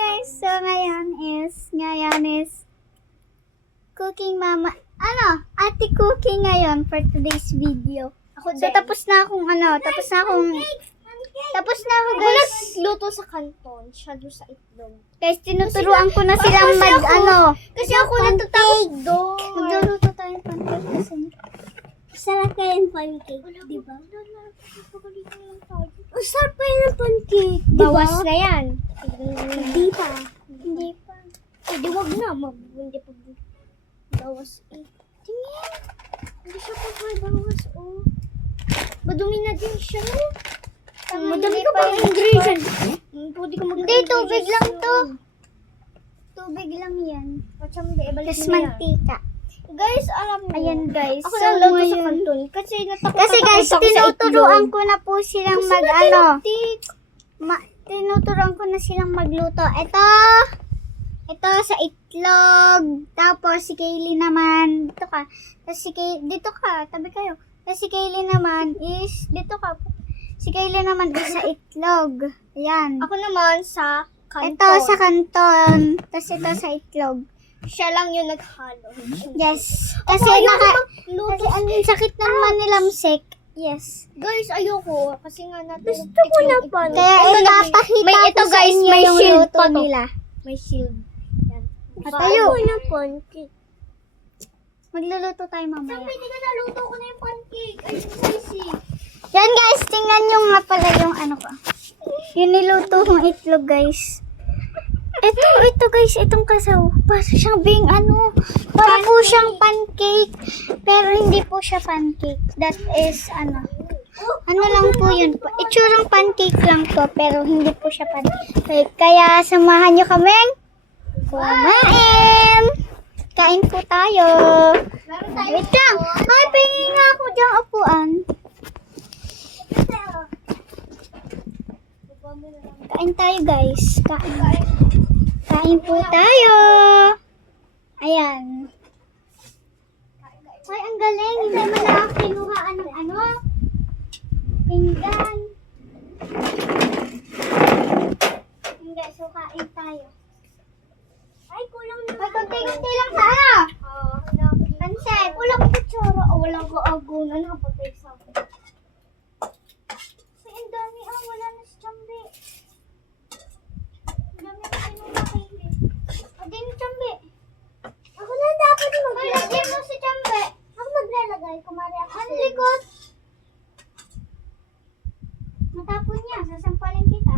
guys, so ngayon is cooking mama, ate cooking ngayon for today's video. So tapos na ako guys. Luto sa kanton, siya doon sa itlog. Guys, tinuturuan ko na silang Kasi ako natatakot doon. Magluluto tayo ng pancake kasi. Sarap kaya yung pancake, di ba? Ang sarap kaya ng pancake, di ba? Bawas na yan. Hindi pa. Hindi, wag na. Hindi pa. Bawas eh. Tingin. Hindi siya bawas, oh. Madumi na din siya. Madami ka pang ingredients. Pwede ka Hindi, tubig lang to. Tubig lang yan. Tapos mantika. Guys, alam mo. Ayan guys. Ako So, lang luto sa ngayon- kanton. Kasi natakot Kasi guys, ako sa tinuturuan itlog. ko na po silang tinuturuan ko na silang magluto. Ito sa itlog. Tapos si Kaylee naman, dito ka. Tapos dito ka, tabi kayo. Tapos si Kaylee naman is, dito ka. Si Kaylee naman is sa itlog. Ayan. Ako naman sa kanton. Ito sa kanton. Tapos ito sa itlog. Siya lang yung naghalo. Yes. Kasi Luto. ang sakit ng manilamsik. Yes. Guys, ayoko. Kasi nga natin. Gusto ko na pa. Kaya ipapakita May ito ko sa guys, inyo may yung shield luto pa to. nila. May shield. Yan. Tayo. na pancake. Magluluto tayo mamaya. Hindi ka naluto ko na yung pancake. Ay, spicy. Yan guys, tingnan nyo nga pala yung ano ko. Yung niluto kong itlog guys. Ito guys, itong kasaw. Para siyang para po siyang pancake. Pero hindi po siya pancake. That is ano lang po yun. Itsurang pancake lang to, pero hindi po siya pancake. Kaya samahan nyo kaming kumain. Kain po tayo. Wait lang. Ay, pingin nga ako diyang upuan. Kain tayo guys. Kain po tayo. Ayan. Ay, ang galing. Hindi mo na ako kinuhaan ng pinggan. Hindi, so kain tayo. Ay, kulang na. May konti-konti lang sa Pansit. Walang kutsara. O, walang kaagunan. Napatay sa akin. Ay, ang dami. Wala na si Chambi. Ang dami na pinumakaili. Din ni Chambi. Ako na dapat Ay, maglalagay. lagyan mo si Chambi. Ako maglalagay. Kumari ako. Ang likod. Matapon niya. Sasampalin kita.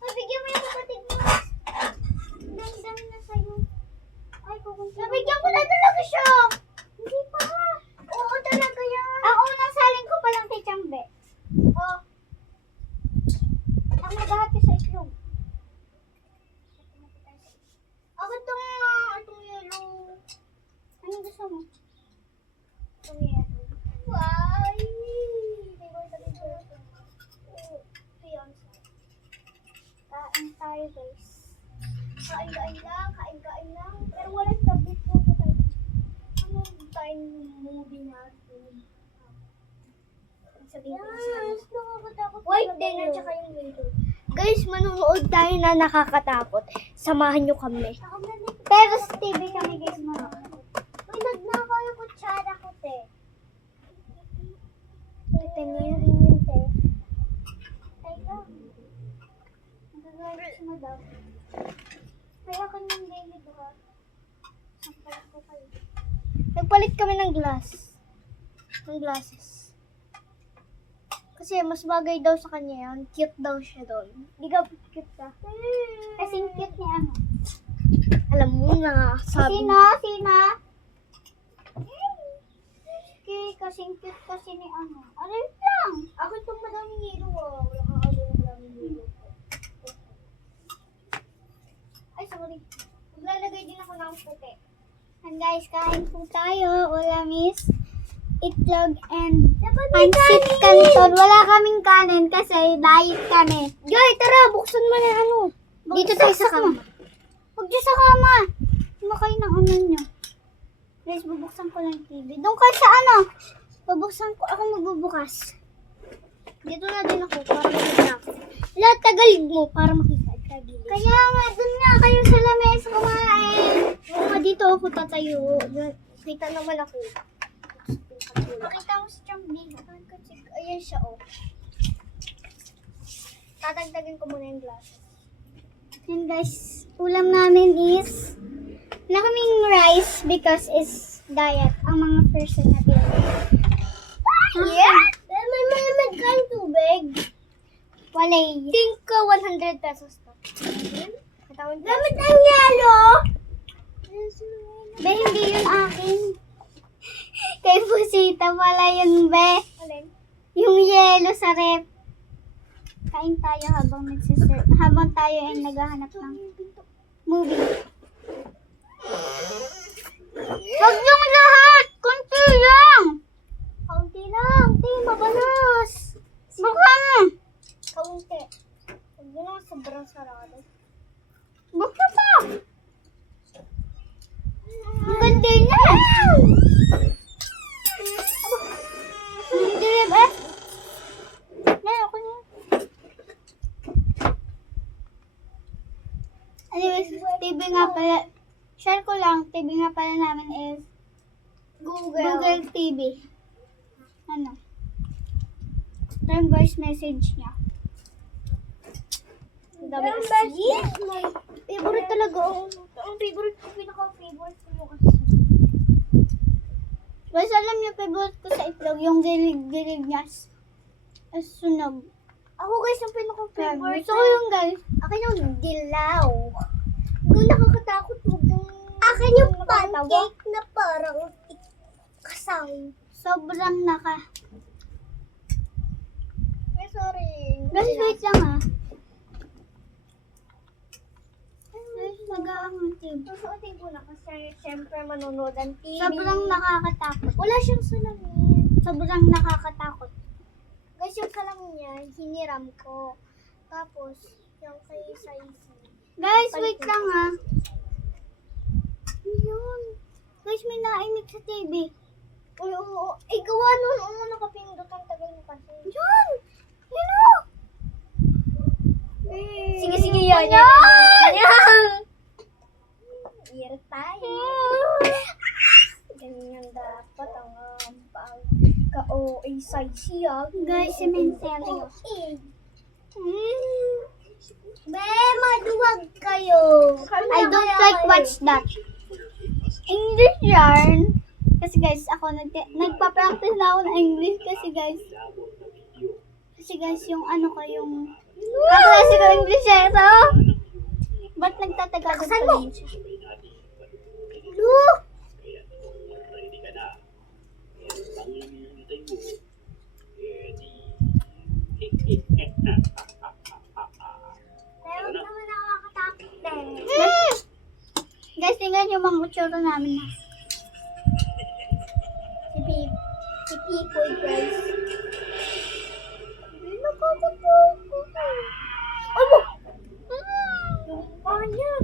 Ay, bigyan mo yung kapatid mo. Dami na sa'yo. Ay, kukunti. Nabigyan ko na talaga siya. Hindi pa. Oo, talaga yan. Ang unang saling ko pa lang kay Chambe. Oh. Ang maghahati sa itlog. Ako itong yellow. Anong gusto mo? Itong yellow. Why? Kain tayo guys. Kain-kain lang. Pero wala tablet ko pa tayo. Ano time movie natin? Yes, nakakatakot. White din at saka yung window. Guys, manonood tayo na nakakatakot. Samahan nyo kami. Pero sa TV kami guys mga. Uy, nagnakaw yung kutsara ko, te. Ito niya rin yun te. Teka. Nagagalit na daw. Kaya kanyang baby ha. Sampalit ko kayo. Nagpalit kami ng glasses. Kasi mas bagay daw sa kanya yan. Cute daw siya doon. Di ka cute ka? Kasing cute ni ano. Alam mo na, sabi Sino? Kasing cute kasi ni ano. Ano lang? Ako itong madaming hilo. Wala kang ako ng madaming hilo. Ay, sorry. Maglalagay din ako ng puti. And guys, kain po tayo. Ulam is itlog and pancit canton. Wala kaming kanin kasi diet kami. Joy, tara, buksan mo na ano. Dito tayo sa kama. Huwag dyan sa kama. Kumakain ng ano nyo. Guys, bubuksan ko lang yung TV. Doon kayo sa ano. Bubuksan ko. Ako magbubukas. Dito na din ako para makita ako. Lahat tagalid mo para makita. Tagilid. Kaya nga, dun nga kayo sa lamesa kumain. Oo nga, dito ako tatayo. Kita naman ako. Pakita mo si Chambly. Ayan siya, oh. Tatagtagin ko muna yung glasses. And guys, ulam namin is wala kaming rice because is diet ang mga person na bilhin. Yeah? May malamig kang tubig. Walay. Think ko 100 pesos to. Gamit ang yelo! Be, hindi yun akin. Kay Pusita pala yun, be. Alin? Yung yelo sa rep. Kain tayo habang tayo ay naghahanap ng movie. Wag yung lahat! Kunti lang! Kaunti lang. Ting, mabalas. Baka mo! Kaunti. Huwag mo na sobrang sarado. Baka pa! Ang ganda na! Hindi, be. Yan, ako na. Anyways, TV nga pala. Share ko lang, TV nga pala namin is Google TV. Ano? Turn voice message niya. Ang dami kasi. My favorite talaga. Ang favorite ko, pinaka-favorite ko yung kasi. Guys, alam niyo, favorite ko sa itlog, yung gilig-gilig niya. Sunog. Ako guys, yung pinaka-favorite. Gusto ko yung guys. Akin yung dilaw. Kung nakakatakot mo yung... Akin yung pancake na parang kasaw. Sobrang naka. Ay, sorry. Guys, wait lang ah. Guys, nag-aangatib. Susuotin ko na kasi syempre manonood ang TV. Sobrang nakakatakot. Wala siyang salamin. Sobrang nakakatakot. Guys, yung salamin niya, hiniram ko. Tapos, yung kay Saisi. Guys, wait lang ah. Yun. Guys, may nainig sa TV. Uy, oo. Eh, gawa nun. Ano nakapindot ang tagal mo kasi. Yun! Yun o! Sige, sige, yan. Yan! Year tayo. Ganyan dapat ang pagka-OA Saisi ah. Guys, cementerio. Be, maduwag kayo. I don't like watch that. English yarn. Kasi guys, ako nagpa-practice na ako ng English kasi guys, yung ano ko yung kaklase ko English eh. So, ba't nagtatagalog Saan pa mo? rin siya? Look! Pero naman nakakatakot din. Guys, tingnan yung mga utsura namin na. Si Pipoy, guys. Nakakatakot. Ano? Yung paa niya.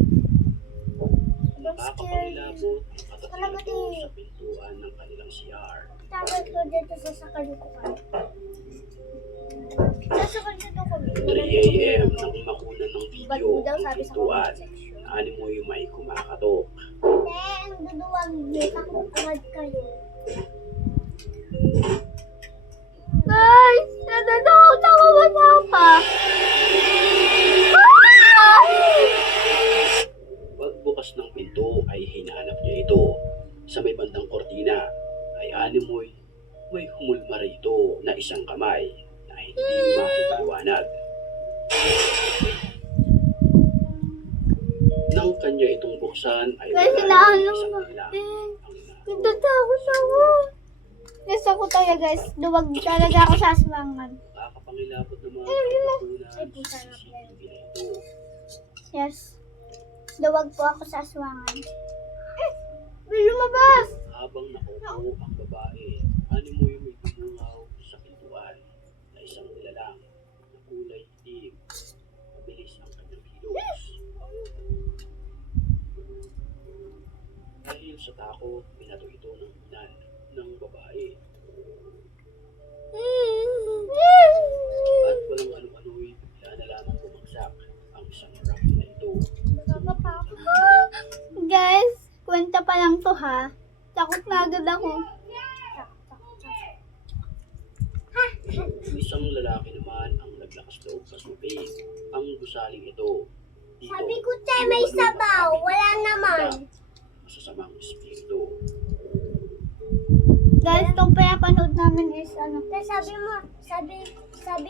Ang scary. Talaga din. sa pintuan ng kanilang CR. Tawag ko dito sa sakal ko kami. Sasakal dito kami. 3 a.m. nang makunan ng Ba't video mo daw ang sabi sa pintuan. comment section? Ani mo yung may kumakatok. Hindi, ang duduwag niyo. Takot agad kayo. Guys, natatakot ako masapa. Pagbukas ng pinto ay hinanap niya ito. Sa may bandang kortina ay animoy may humulma rito na isang kamay na hindi maipaliwanag. Nang kanya itong buksan ay Guys, wala hinahanap ng isang mo. ilang. Natatakot ako. Guys, ako talaga guys, duwag talaga ako sa aswangan. Nakakapangilabot ng mga Ay, pagkakunan pusa sa na CCTV na ito. Yes. Duwag po ako sa aswangan. May lumabas! Habang nakaupo ang babae, animoy may tumungaw sa pintuan na isang nilalang na kulay itim. Mabilis ang kanyang kilos. Dahil sa takot, pinato ito ng inan ng babae. Isang lalaki naman ang naglakas loob kasukin ang gusaling ito. Dito, Sabi ko, te, may sabaw. Wala naman. masasamang espiritu. Guys, itong pinapanood namin is ano, Te, sabi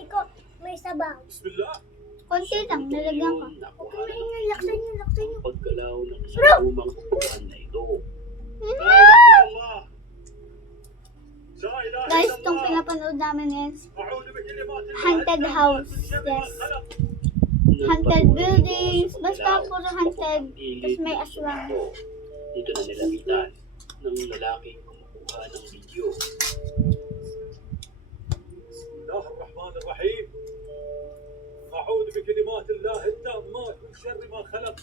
ko, may sabaw. Bismillah! konti lang, nalagyan ko. Nakuha na Laksan niyo. ang paggalaw ng isang lumang upuan na ito. Guys, itong pinapanood namin is haunted house. Yes. Haunted buildings, basta puro haunted. Tapos may aswang. Dito na nilapitan ng lalaking kumukuha ng video. بسم الله الرحمن الرحيم أعوذ بكلمات الله التامات من شر ما خلق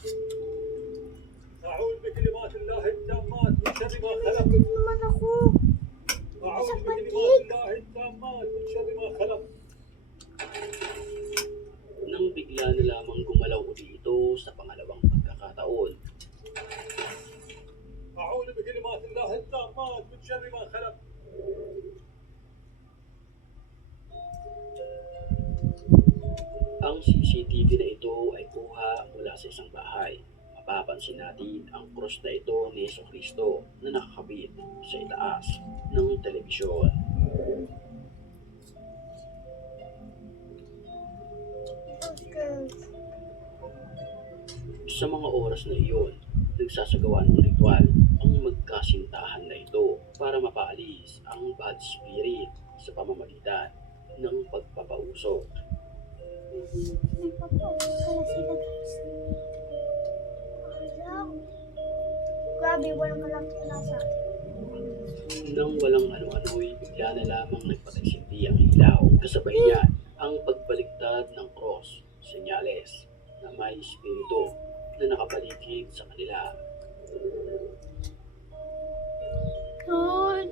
أعوذ بكلمات الله التامات من شر ما خلق Naman ako. أعوذ بكلمات الله التامات من شر ما خلق Nang bigla na lamang gumalaw uli ito sa pangalawang pagkakataon. أعوذ بكلمات الله التامات من شر ما خلق Ang CCTV na ito ay kuha mula sa isang bahay. Mapapansin natin ang cross na ito ni Jesucristo na nakakabit sa itaas ng telebisyon. Sa mga oras na iyon, nagsasagawa ng ritual ang magkasintahan na ito para mapaalis ang bad spirit sa pamamagitan ng pagpapausok. Grabe, walang kalasa. Nang walang ano-ano'y bigla na lamang nagpatagsindi ang ilaw. Kasabay niyan ang pagbaligtad ng cross, senyales na may espiritu na nakapaligid sa kanila. Good.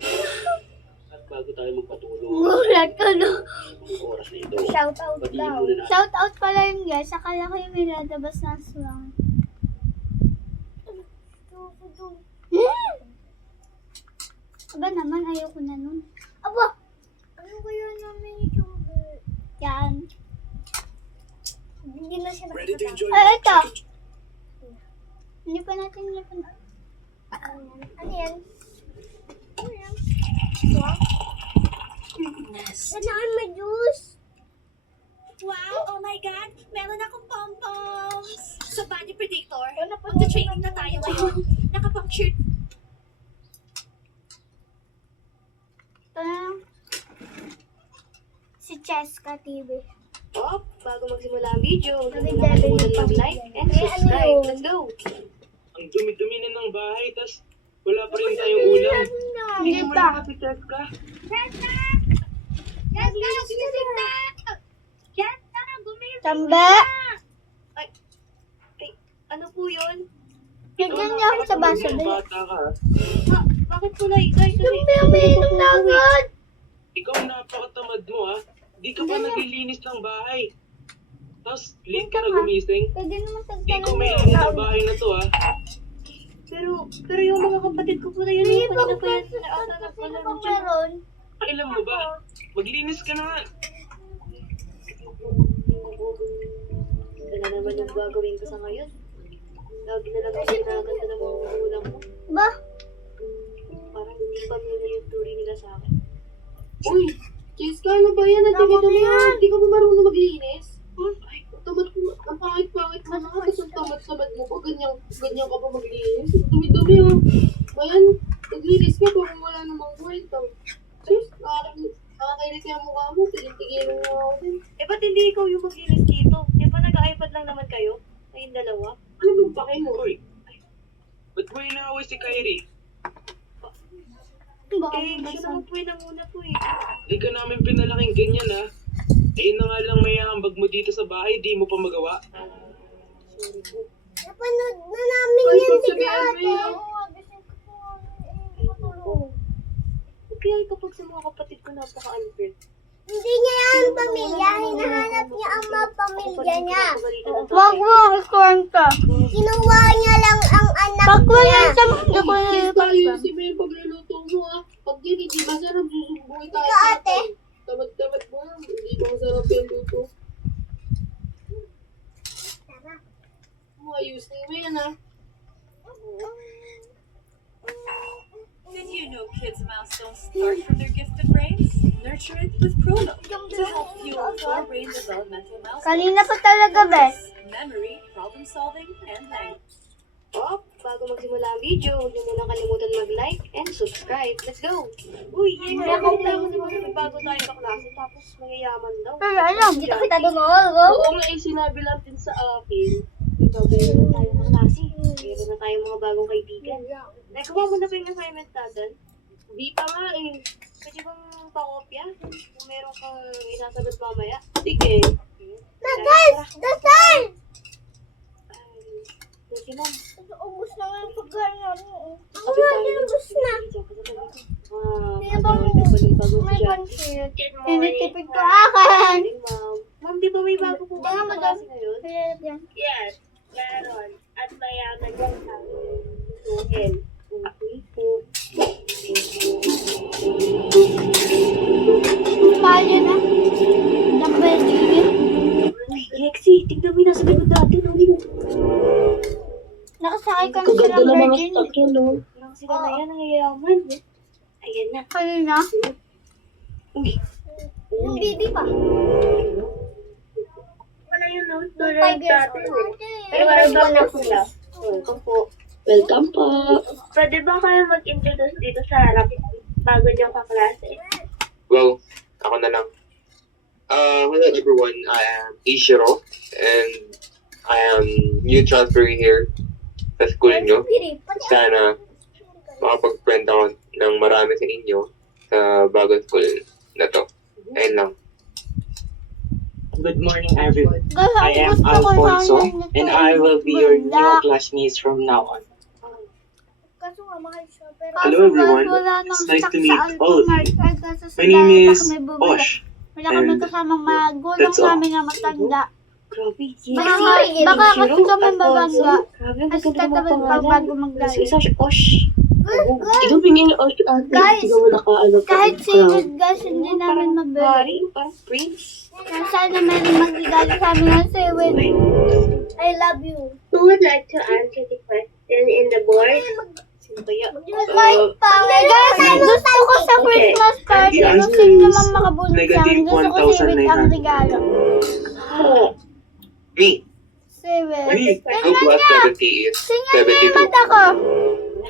At bago tayo magpatuloy Gulat ka na. sa mga oras na ito, Shout out batiin daw. muna natin Shout out pala yun guys. Akala ko yung nilalabas na aswang. Aba naman, ayoko na nun. Aba! Ano kaya namin YouTuber? Yan. Hindi na siya Ready to nakakatawa. enjoy Ay, ito. Hindi pa natin Ano yan? Ano yan? Wow. Kailangan may juice. Wow! Oh my God! Meron akong pom-poms! Sa body predictor, magta-training na tayo ngayon. Nakapunctured. Ito na. Si Cheska TV. Oh, bago magsimula ang video, huwag Sabi na dali kalimutan yung mag-like and Eh, ano subscribe. yun? Let's go! Ang dumi-dumi na ng bahay, tas wala pa rin tayong ulam. Hindi mo Dito. nakapitas ka. Yes, guys! Yan na! Gumising Tamba. Ay, ano po yun? Bigyan niya ako sa baso. Maging Dali. bata ka. Bakit po like guys? Umiinom na agad. Ikaw napakatamad mo ha. Di ka pa naglilinis ng bahay. Tapos late ka na gumising. Pwede naman Di ko tagtanan may mo. sa bahay na to ha. Pero yung mga kapatid ko po na yun, Hindi, kanina bakit pa yan, sino naatanap ko lang pang dyan. meron? Alam mo ba? Maglinis ka na nga. Ito na naman yung gagawin ko sa ngayon. Lagi na lang ako ginaganda ng mga magulang ko. Ba? Parang hindi pa nila yung turi nila sa akin. Uy, Cheska, ano ba yan? Ang dumi-dumi yan. Hindi ka ba marunong maglinis? Ay, tamad ko. Ang pangit-pangit mo na. Tapos ang tamad-tamad mo pa. Ganyan ka pa maglinis. Ang dumi-dumi oh. Bayan, maglinis ka kung wala namang kwenta. Sus, nakakainis yung mukha mo. Tigil-tigilin mo ako din. Eh, ba't hindi ikaw yung maglinis dito? Di ba nag-iPad lang naman kayo? Kayong dalawa? Ano bang pake mo? Uy, ba't mo inaaway si Kyrie? Baka Eh, siya mabasa. naman po yun ang una po eh. Di ka namin pinalaking ganyan ha. Eh na nga lang may hambag mo dito sa bahay, di mo pa magawa. Sorry po. Napanood na namin Ay, yan, di pagsabihan mo ate. yun. Huwag kaya kapag sa mga kapatid ko napaka-unfair. Hindi niya yan pamilya. Hinahanap niya ang mga pamilya niya. Wag mo, ikwenta. Kinuha niya lang ang anak Pag wala niya. sa mundo ko na Cheska, ayusin mo yung pagluluto mo ah. Pag yan hindi masarap, susubuhin tayo. Ikaw, ate. Tamad-tamad mo. Masarap yung luto. Ayusin mo yan ah. Did you know kids' milestones start from their gifted brains? Nurture it with Prolo to help fuel four-brain developmental milestones. Kanina pa talaga, Bes. Memory, problem solving, and language. Oh, bago magsimula ang video, huwag niyo muna kalimutan mag-like and subscribe. Let's go! Uy, wala ko naman may bago tayong kaklase tapos mayayaman daw. Pero ano, dito kita doon, oh. Oo nga, sinabi lang din sa akin. Mayroon na tayong kaklase. Mayroon na tayong mga bagong kaibigan. Nagawa mo na ba yung assignment natin? Di pa nga eh. Pwede bang pakopya? Kung meron kang isasagot mamaya. Sige. Dasal! Sige ma'am. Ubus na nga yung pagkain mo. Kapit tayo. ubus na. Kaya ba May concert. Tinitipid ko akin. Ma'am, di ba may bago po ba Tingnan mo yung klase ngayon? Yan. Yes, meron. At mayaman lang kami. Tuhin. Okay po. Mahal yun ah. Number 3. Uy, Lexi, tignan mo yung nasa likod natin. Nakasakay kami sa Lamborghini. Lang sila na yan, nangyayamaman. Ayan na. Kanina. Uy. Yung baby pa. Wala yung note doon 5 years old. Pero meron ba na sila? Welcome po. Welcome po. Pwede ba kayo mag-introduce dito sa harap bago niyong kaklase? Well, ako na lang. Hello everyone, I am Ishiro, and I am new transfer here sa school nyo. Sana makapag-friend ako ng marami sa inyo sa bagong school na to. Ayun lang. Good morning, everyone. Guys, I am gusto ko Alfonso, sana nito and I will be your new wala. classmates from now on. Kaso nga, mahal siya. Pero Hello, kaso everyone. wala nang It's nice stock to sa meet all of you. Alphamart. Ay, kaso sa My name dahil is kami bumili. Osh. Wala kami and kasamang magulang that's all. namin na matanda. Grabe, Baka kasi kami mabangga. Grabe, Kasi maganda naman tatawid pa pangalan. bago magdali. Isa siya, Osh. Ikaw bingin Osh ate. Guys, Ikaw naka-ano pa. Kahit sinod guys, hindi namin mabili. Pari, parang prince. Kaya sana may magigalo sa amin ng sewen. I love you. Who would like to answer the question in the board? Sino kaya? Guys, gusto ko sa Christmas party. the answer Gusto ko is naman makabulong sa akin. negative Gusto ko sewen ang 1,900. regalo. Me, Sewen. me, go Tingnan plus niya. 70 is Tingnan niya yung mata 72. ko.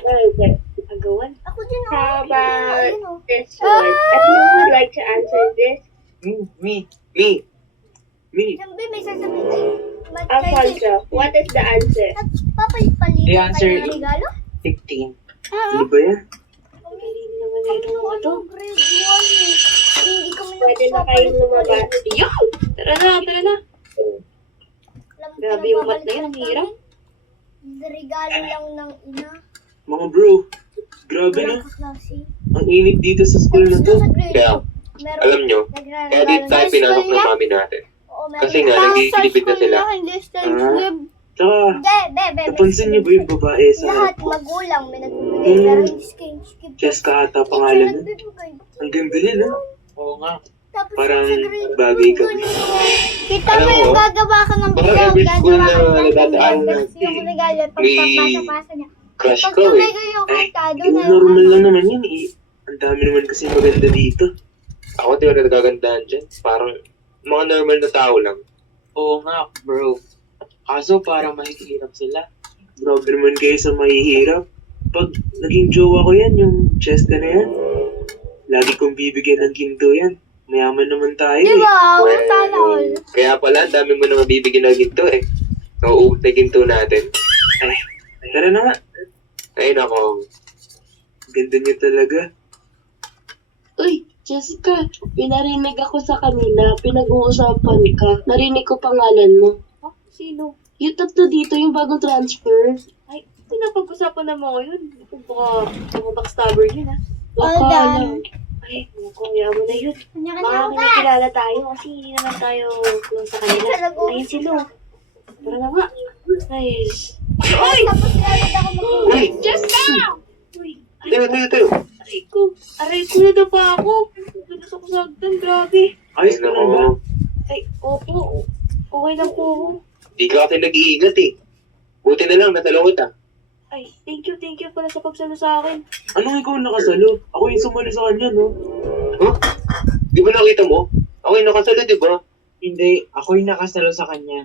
Okay. Agawan. Ako din ako. How about Ayun, oh. this one? And who would like to answer this? Me. Sabi, may sasabihin. Ay, Alfonso, what is the answer? Papalitan The answer kayo ng is- regalo? 15. Ah, Ano ba yan? Hindi naman yung mga to. grade 1 eh. Hindi kami Pwede na kayong lumabas. Yo! Tara na. Grabe yung mat na yun, ang hirap. Regalo lang ng ina. Mga bro, grabe na. Walang kaklase. Ang init dito sa school na to. Sa grade Kaya, 2, meron alam nyo, nagre-regalo kaya dito tayo sa pinasok school ng niya. mami natin. Oo, meron. Kasi nga, Parang nagigilipid na sa school sila. niya, hindi distance Ah. lib. Tsaka, Be. napansin niyo ba yung babae sa Lahat magulang may nagbibigay pero hindi skip. Jessica ata Siya pangalan nun? nagbibigay. Ang ganda niya, no? Oo nga. Tapos Parang sa grade bagay ka. Kita Alam mo yung mo, gagawa ka ng parang vlog, every school gagawa ka na ng nadadaan tapos yung regalo, may pagpapasa-pasa niya. Crush Pag ko tumay eh. ko yung Ay, kanta, doon yung na normal lang naman yun eh. Ang dami naman kasi maganda dito. Ako di ko nagagandahan dyan. Parang mga normal na tao lang. Oo nga, bro. Kaso parang mahihirap sila. Grabe naman kayo sa mahihirap. Pag naging jowa ko yan, yung Cheska na yan, lagi kong bibigyan ng ginto yan. Mayaman naman tayo Di eh. ba? Well, Sana all. kaya pala, ang dami mo na mabibigyan ng ginto eh. Nauubos na ginto natin. Ay, tara na nga. Ay nako, Ganda niya talaga. Uy, Jessica, pinarinig ako sa kanila. Pinag-uusapan ka. Narinig ko pangalan mo. Sino? Yung tatlo dito, yung bagong transfer. Ay, pinapag-usapan na mo yun. Baka backstabber yun, ha? All done. Ay, kaya mo na yun. Kanya-kanya Baka ako ka. nakikilala tayo kasi hindi naman tayo close sa kanila. Ayun sila. Tara na nga. Nice. Tapos kaya ako mag- uy! Jessica! Uy, Tayo! aray ko. Aray ko na pa ako. Pinas ako sa agdan, grabe. Ayos ka lang ba? Ay, opo. Okay lang po ako. Di ka kasi nag-iingat eh. Buti na lang, natalo kita. Ay, thank you pala sa pagsalo sa akin. Anong ikaw nakasalo? Ako yung sumali sa kanya, no? Huh? Di ba nakita mo? Ako yung nakasalo, di ba? Hindi, ako yung nakasalo sa kanya.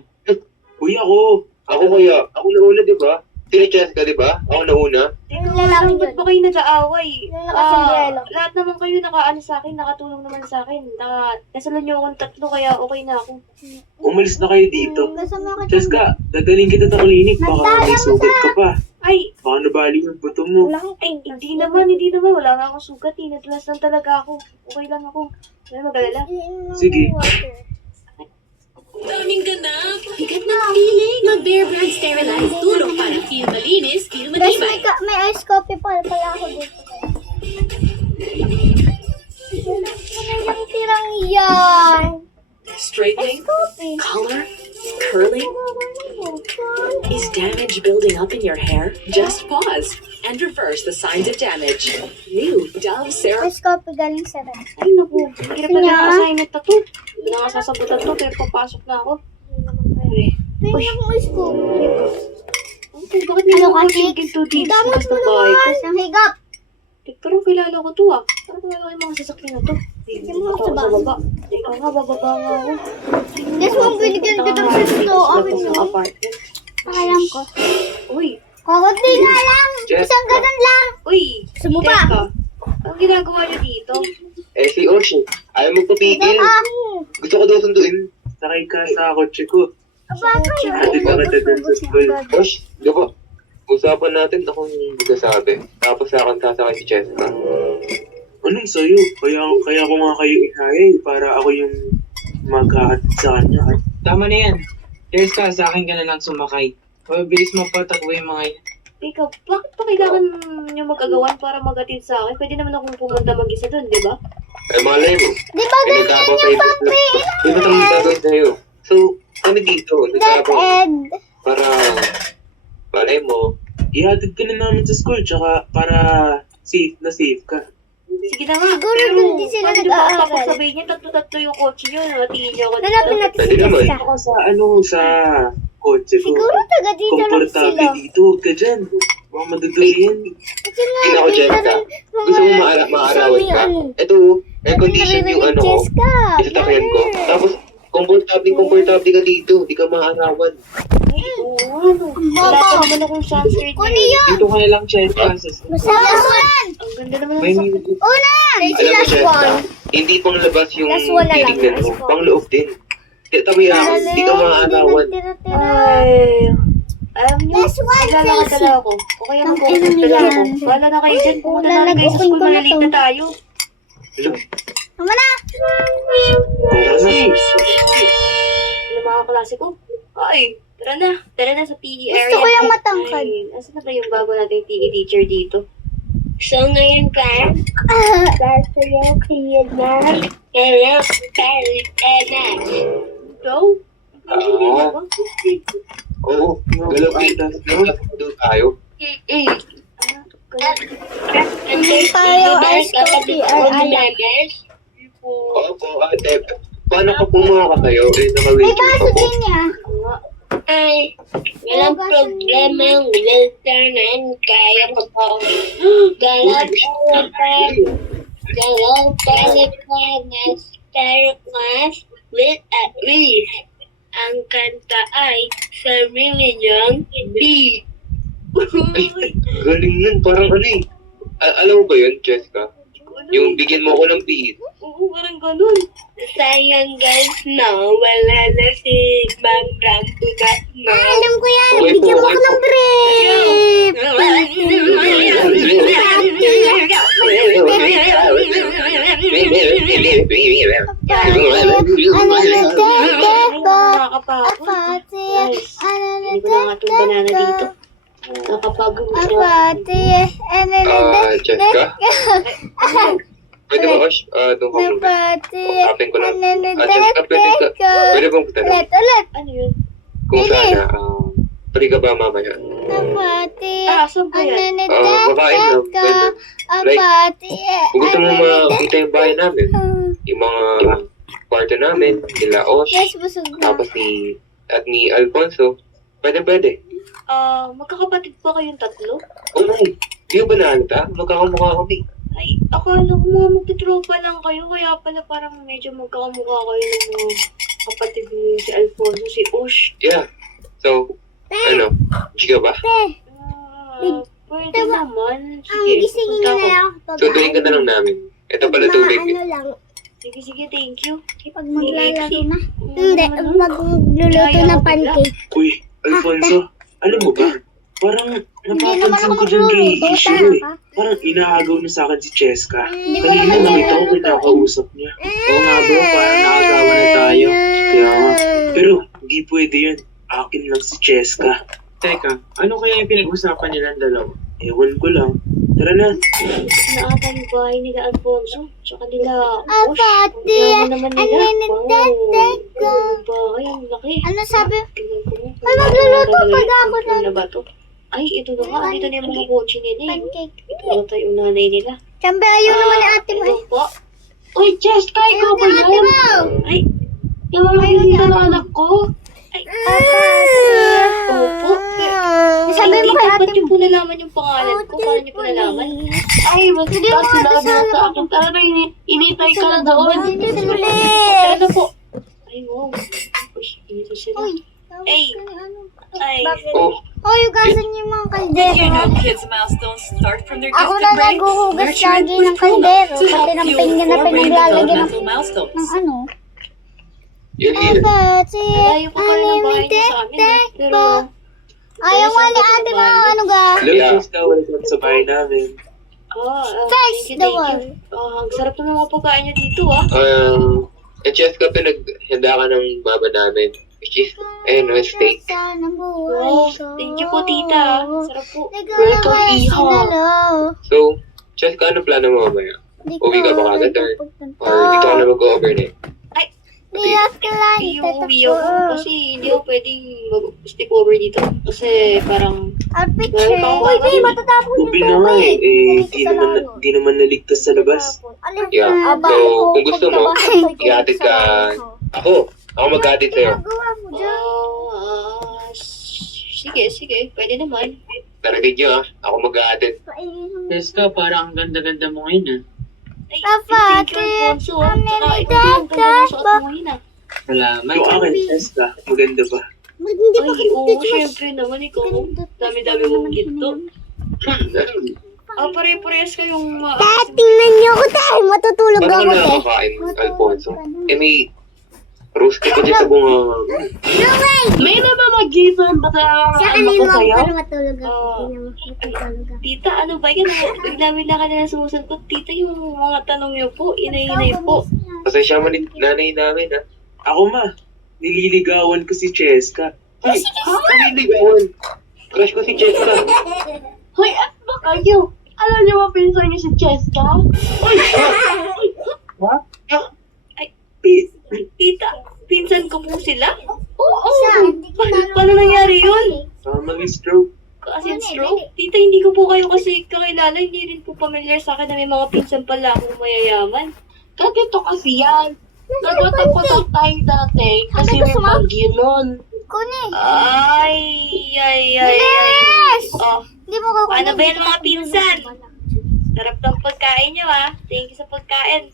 Uy, ako! Ako kaya, ako nauna, di ba? Sino Cheska, di ba? Ako nauna. Teka Yung lang, lalaki ba't dyan. ba kayo nag-aaway? Yung nakasombrero. Lahat naman kayo nakaano sa akin, nakatulong naman sa akin. Nasalo niyo akong 3, kaya okay na ako. Umalis na kayo dito. Kasama ka dyan. Cheska, dadaling kita sa klinik. Baka may sugat ka pa. Ay, Baka nabali yung buto mo. Wala kang hindi naman. Wala nga akong sugat. Nadulas lang talaga ako. Okay lang ako. Wala mag-alala. Sige. Daming ganap. Bigat ng feeling. Mag-Bear Brand Sterilize. Tulong para feel malinis, feel Guys, matibay. may ice coffee pala ako dito. Ano yung tirang yan? Straightening, Coffee. color, curling. Is damage building up in your hair? Just pause and reverse the signs of damage. New Dove Serum. Ice coffee galing sa red. Ay, naku. Hirap na ng assignment na to. Hindi na nga sasagutan to, pero papasok na ako. Ay, Tingnan akong ice coffee. okay, bakit may Ano mga kasi? tingin to dito Ang sa damot labas mo ng bahay ko? naman. Ang higap. Pero kilala ko to ah. Parang kilala ko yung mga sasakyan na to. Hindi mo ako sa baba. Ikaw nga, bababa nga ako. Guess mo, binigyan kita ng sito. Akin Sa no. apartment. Alam ko. Uy! Kakunti nga lang. Cheska. Isang ganun lang. Uy! Sumuba. Teka, anong ginagawa niyo dito? Eh, si Oshi, ayaw magpapigil. Ah, Gusto ko daw sunduin. Sakay ka sa kotse ko. aba kayo. Ate ka matagal sa school. Osh, di ba? Usapan natin akong magsasabi. Tapos sa akin sasakay si Cheska. Anong sa'yo? Kaya ko nga kayo ihayay para ako yung maghahatid sa kanya. Tama na yan. Cheska, sa akin ka na lang sumakay. Mabilis mo pa takbo yung mga yan. Ikaw, bakit pa kailangan niyo mag-agawan para mag-atid sa akin? Pwede naman akong pumunta mag-isa doon, di ba? Eh, malay mo. Di ba ganyan yung papi? Di ba itong gagawin sa'yo? So, kami dito, Dead nagkakaroon end. para, malay mo, Ihatid ka na namin sa school, tsaka para safe ka. Sige na nga. Siguro pero doon din sila paano niyo ba nag-aaral. tapos sabihin niyo, tatlo-tatlo yung kotse niyo, natingin niyo ako Hanapin dito. natin si Pwede naman. Jessica. Ako sa kotse ko. Siguro taga dito lang Komportable sila. dito, huwag ka dyan. Baka madagay yan. Kasi nga, Hindi ako, dito Jessica. rin gusto mo maarawan ka. Ito, air condition yung ano ko, Jessica. isatakyan ko. Tapos, komportable ka dito, di ka maarawan. Ay, oo, ano. Wala pa naman akong sunscreen Kunin ngayon. yun. Dito ka na lang, Cheska. Sa school. Masabasan. Ang ganda naman May ng sakit. Una. Alam mo, Cheska, hindi pang labas yung Last one na lang, titignan mo, last one. pang loob din. Kaya tawiyakan, di ka maarawan. Ay, alam niyo, Last one, maglalakad Chelsea. dala ako. Okay lang po, Ang ina dala ako. yan. Wala na kayo dyan, pumunta na Lalagyan kayo sa ko school, na malilate to. na tayo. Alam, Tama na. Kasi, Yung mga klase ko, ay, tara na sa PE area. Gusto ko yung matangkad. Ay, nasa na ba yung bago nating PE teacher dito? So ngayon, class, basta yung kiyad na. Hello, Paritana. Go? oo, doon tayo. Hindi tayo ice coffee or alak. Oo po, ate. Paano ka pumawa kayo? Eh, May naka-waiting baso ako. din niya. Ay, walang problema yung wheelchair na yan. Kaya ko pa. Galaw Pilipinas, Star Class with at least. Ang kanta ay sarili niyang beat. Ay, galing nun. Parang ano eh. Alam mo ba yun, Jessica? Yung bigyan mo ako ng beat. Oo, parang ganun. Sayang guys, no, wala na si Ma'am Rambugat, no. Alam ko yan. Okay Bigyan po, mo ko okay ng po. brief. Nakakapagod. Apati. Hindi ko na nga itong banana dito. Nakakapagod na. Apati. Jessica? Pwede ba, Osh? Doon ka muna. Apati. Kapin ko lang. Jessica, pwede bang tanong? Ulit. Ano yun? Kung sana, pwede ka ba mamaya? Apati. Saan ba yan? Babae lang. Pwede. Apati. Kung gusto mo makita yung bahay namin, yung mga kwarto kwarto namin, nila Osh, Guys, busog na. tapos ni Alfonso. Pwede. Magkakapatid pa kayong tatlo? Oo, di ba naalata? Magkakamukha kami. Ay, akala ko mga magtitropa lang kayo, kaya pala parang medyo magkakamukha kayo ng mga kapatid ni si Alfonso, si Osh. Yeah. So, ano, chika ba? Pwede naman. Ang Sige, gisingin punta na ako. lang ako pag Sunduin ka na lang namin. Ito pala tubig. ano lang. Sige, thank you. Pag maglalaro na. Hindi, magluluto ng pancake. Uy, Alfonso, alam mo ba? Parang napapansin ko dyan kay Ishiro eh. Parang inaagaw na sa akin si Cheska. Kanina nakita ko kinakausap niya. Oo nga bro, parang nakagawa na tayo. Kaya nga. Pero hindi pwede yun. Akin lang si Cheska. Teka, ano kaya yung pinag-usapan nilang dalawa? Ewan ko lang. Tara na. Naata yung bahay nila Alfonso, tsaka nila Osh. Pati, Ang yaman naman nila. ang Wow, ang bahay, ang laki. Ano sabi? Tingnan ko nga. Ay, magluluto Talaga pag yung ako control na ba to? Ay, ito na nga. Dito na yung mga kotse nila eh. Pancake. Ito ata yung nanay nila. Siyempre, ayaw naman ni ate mo. Ano po? Uy, Cheska, ikaw ba Ate yan? mo! Ay, Yung mga ng anak ko? ay, opo. Sabi mo kay ate Ba't yung po nalaman yung pangalan ko? Paano niyo po nalaman? Ay, mas sinabi na sa akin. Tara na, initay ka na doon. Tara na po. Ay, wow. Uy, dito sila. Ay, ay. Oh, Hugasan yung mga kaldero. kids' milestones start from their Ako na naghuhugas lagi ng kaldero. Pati ng pinggan na pinaglalagyan ng milestones. ano. you're here. Pati, Malayo pa pala ng bahay niyo sa amin. eh. Pero, ayaw nga ni ate mga ano ga. Hello, Yeah. Cheska, welcome sa bahay namin. Thanks, thank the you. world. Ang sarap na ng mga pagkain niyo dito, ah. Cheska, pinaghanda ka ng baba namin. Which is, steak. Sanang Wow, buhay ko. thank you po, tita. Sarap po. Welcome, Iho. So, Cheska, ano plano mo mamaya? Uwi ka ba kagad or dito ka na mag-overnight? Liyak ka lang. Iuwi ako kasi hindi ako pwedeng mag-stick over dito. Kasi parang, Outfit Well, check. bawal Uy, kami. matatapos Ubi na nga eh. Di naman naligtas sa labas. Yeah. So, kung gusto mo, ihatid ka ako. Ako mag-hatid sa'yo. Gawa mo dyan. sige, pwede naman. Narinig nyo Ako mag-hatid. Cheska, parang ang ganda-ganda mo ngayon ah. Ay, Dapat, thank you, Alfonso. Tsaka, Amen, ikaw din ang ganda ng suot mo yun, ah. Salamat. Yung akin, Cheska, maganda ba? Hindi pa Ay, oo, syempre naman ikaw. Dami-dami mong ginto. Pare-parehas kayong Tingnan niyo ako tayo, matutulog Paano ako ka te. nakakain, Alfonso? May roasted ko dyan sa bunga. May mamamagitan ba tayo Sa ano ko kanino sa'yo? ako matulog ako. Tita, ano ba yan? Bigla-bigla ka na sumusagot. Tita, yung mga tanong niyo po, inay-inay po. Pasensya mo ni nanay namin, Ako ma, nililigawan ko si Cheska. Ay, naniligawan. Crush ko si Cheska. Hoy, at ba kayo? Alam niyo ba pinsan niyo si Cheska? Tita, pinsan ko po sila? Oo. Paano nangyari yun? Mga stroke. Kasi stroke? Tita, hindi ko po kayo kasi kakilala. Hindi rin po familiar sa akin na may mga pinsan pala akong mayayaman. Ganito kasi yan. Nagtatakot tayo dati kasi may bagyo nun. Kunin. Ay. Oh, Hindi mo ko paano ba yan mga pinsan? Sarap ng pagkain nyo, ah. Thank you sa pagkain.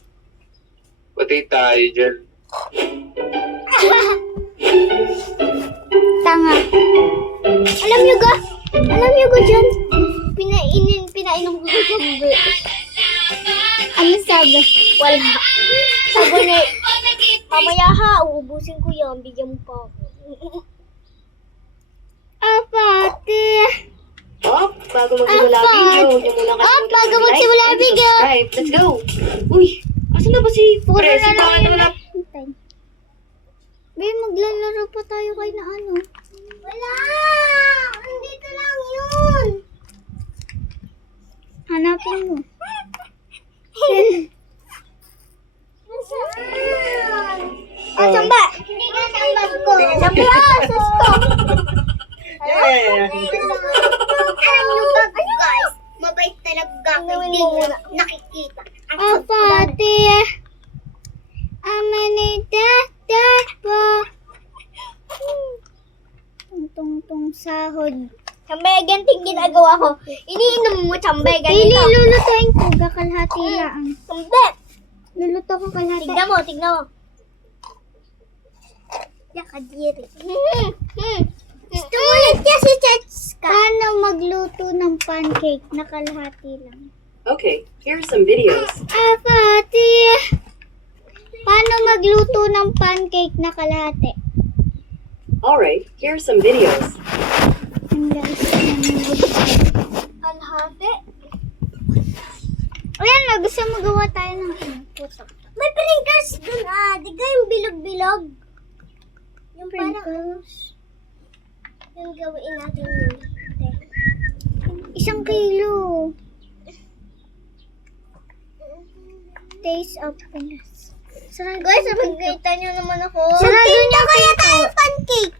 Pati tayo dyan. Tanga. Alam niyo ga dyan? Pinainom ko sa ano sabi? Wala. Sabi niya, mamaya ha, uubusin ko yan, bigyan mo pa ako. Pati. Oh, bago magsimula ang video, huwag niyo muna bago mag-like magsimula ang and video. subscribe. Let's go! Uy, asan na ba si Puro Pre? na Si lang Pangat yung wala. Be, maglalaro pa tayo kay na ano. Wala! Andito lang yun! Hanapin mo. Asan ba? Hindi ka sambag ko. Sabi sus ko. Alam niyo ba guys, mabait talaga hindi nyo nakikita. Pati. Amanita. sahod. Chambegan ting ginagawa ko. Iniinom mo chambegan Kaylee, ito. lulutuin ko. Gakalhati lang. Chambe. Luluto ko kalhati. Tignan mo, tignan mo. Yakadiri. Gusto mo ulit niya si Chetska. Paano magluto ng pancake na kalahati lang? Okay, here are some videos. Pati! Paano magluto ng pancake na kalahati? Alright, here are some videos. Ang guys, Kalahati. ayan na, gusto mo gawa tayo ng putok. May prinkers dun Di ka yung bilog-bilog. Yung parang Prinkles. yung gawin natin yun. 1 kilo. Taste of Pinas. Sarado Guys, napagkita nyo naman ako. Sarado niya kaya tayo pancake.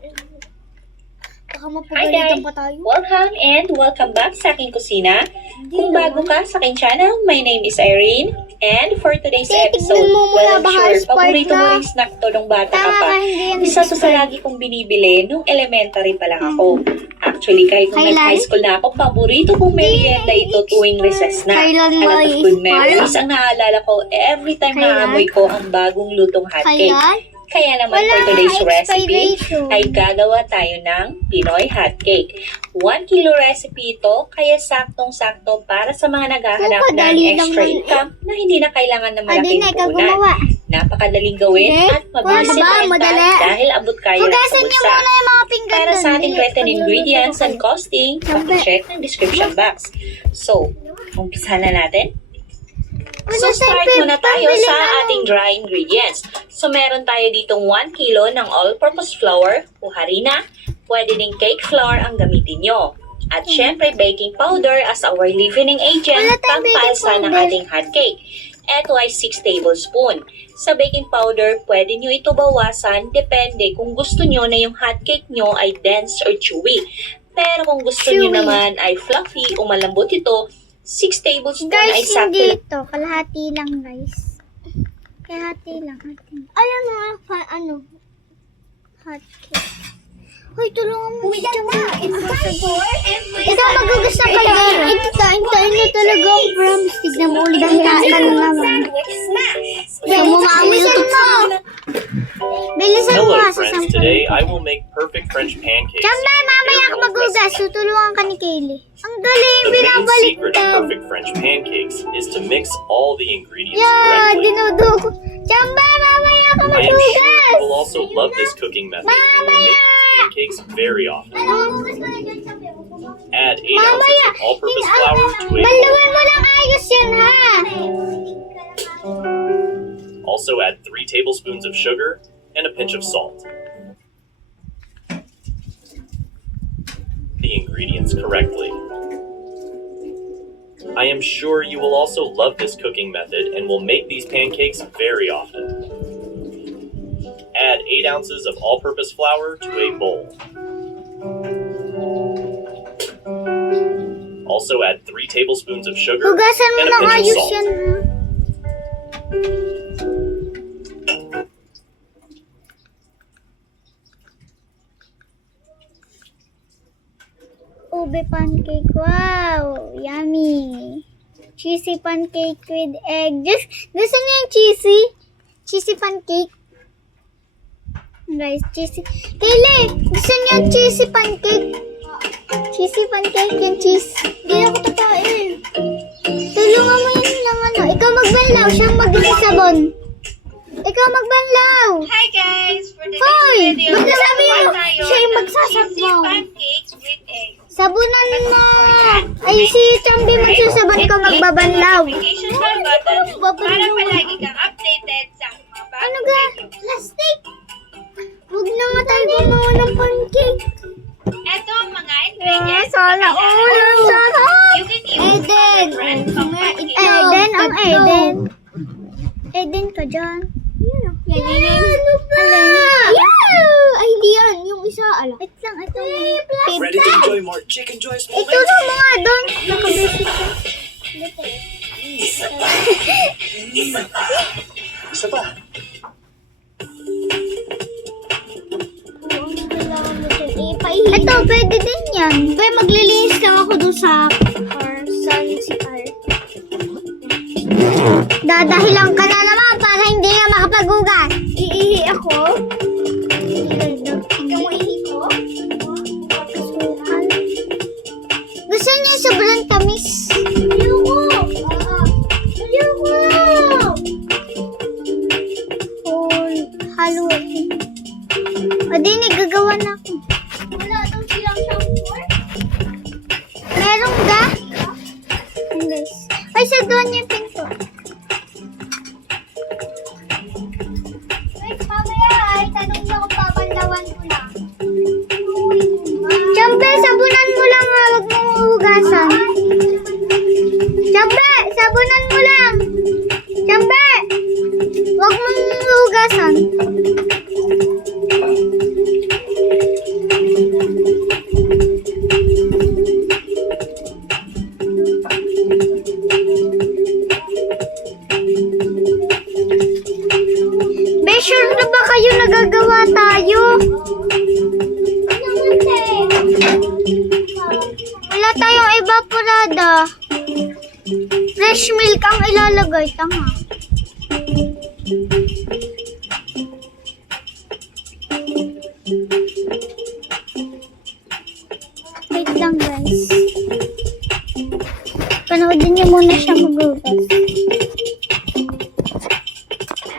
Baka Hi mapagalitan guys! pa tayo. Welcome and welcome back sa aking kusina. Kung bago ka sa aking channel, my name is Irene. And for today's episode, well, I'm sure paborito mo rin snack to nung bata ka Tama pa. ka, hindi yan Isa to sa lagi kong binibili nung elementary pa lang ako. Actually, kahit nung Kailan? nag-high school na ako, paborito kong merienda ito tuwing recess na. Kailan A mo lot of good i-expire? memories ang naalala ko every time Kailan? naamoy ko ang bagong lutong hotcake. Kailan? Kaya naman Wala for today's nga recipe expiration. ay gagawa tayo ng Pinoy hotcake. 1 kilo recipe ito, kaya saktong-sakto para sa mga naghahanap ng kadali lang extra man eh. income na hindi na kailangan ng Adi malaking na, ikaw punan. gumawa. Napakadaling gawin Hindi. at mabilis Wala ba? ibenta Madali. dahil abot kaya ng Hugasan niyo bulsa. muna yung mga pinggan Para doon. sa ating Dili, written pagluluto ingredients ko and kayo. costing, Sabi. check ng description box. So, umpisa na natin. Ano So, tayo, start Pep? muna tayo Pambili sa na. ating dry ingredients. So, meron tayo ditong 1 kilo ng all-purpose flour o harina. Pwede ding cake flour ang gamitin nyo. At syempre, baking powder as our leavening agent Wala tayong baking pampalsa ng powder. ating hot cake. Ito ay 6 tablespoon. Sa baking powder, pwede nyo ito bawasan depende kung gusto nyo na yung hot cake nyo ay dense or chewy. Pero kung gusto nyo Chewy. naman ay fluffy o malambot ito, 6 tablespoon ay Guys, sakto hindi ito. Kalahati lang, guys. Kalahati lang atin. Ayun nga, Hot cake. Hoy, tulungan mo si Chamba. Ito magugustuhan ka lang. Ito, tayo na talaga ang promise. Tignan mo ulit ang hinakan naman. Gusto mo Bilisan mo! Bilisan mo, Hello sa friends, today I will make perfect French pancakes. Chamba, mamaya ka magugas. Tutulungan ka ni Kaylee. Ang galing, The main binabalik secret to perfect French pancakes is to mix all the ingredients Yeah, correctly. dinudugo. Chamba, mamaya ka I am sure you magugas. will also love this cooking method and will make these pancakes very often. Add 8 ounces of all-purpose flour to a bowl. Baluan mo lang ayos yan, ha? Also add 3 tablespoons of sugar and a pinch of salt. The ingredients correctly. I am sure you will also love this cooking method and will make these pancakes very often. Add 8 ounces of all-purpose flour to a bowl. Also add 3 tablespoons of sugar Hugasan mo and a lang pinch of ayos salt. yan, ha? Ube pancake. Wow! Yummy! Cheesy pancake with egg. Gusto niyo yung cheesy? Cheesy pancake? Guys, cheesy. Kaylee! Gusto niyo yung cheesy pancake? Cheesy pancake, yung cheese. Hindi na ako tatayin. Tulungan mo yun ng ano. Ikaw magbanlaw, siyang mag-sabon. Ikaw magbanlaw. Hi guys! For Hoy! Ba't nasabi mo? Siya yung cheesy magsasabon. pancakes with egg. Sabunan mo. Ay, si Chambi magsasabon ka magbabanlaw. Notification bell button para palagi kang updated sa mga Ano bagong ga? video. Plastic. Huwag na nga tayo gumawa ng pancake. Ito ang mga ingredients Sana na all. kailangan. Ang sarap. You can use Eden. brand of pancakes. Eden, ang Eden. Eden ka dyan. Yan. Ano ba? Ay, hindi yan. Yung isa, ala. Wait lang, ito. Ready to enjoy more Chicken Joy's moment? Itulong mo nga doon. Nakabasic ka. Isa pa. Ito, pwede din yan. Be, maglilinis lang ako dun sa CR. Dadahilan ka na naman para hindi ka makapag-ugas. Iihi ako? Ikaw mo ihi ko? Gusto niyo yung sobrang tamis? Ayoko! Ayoko! Haluin. O di, gagawa na ako. Wala daw silang shampoo. Meron ga? Guys. Ay, sa doon yung pinto. Wait, mamaya ay tanong niyo kung papanlawan ko na. Siyempre, sabunan mo lang ha. Huwag mong hugasan. Siyempre, sabunan mo lang. Siyempre, huwag mong hugasan. Be, sure na ba kayo nagagawa tayo? Wala tayong evaporada. Fresh milk ang ilalagay, tama.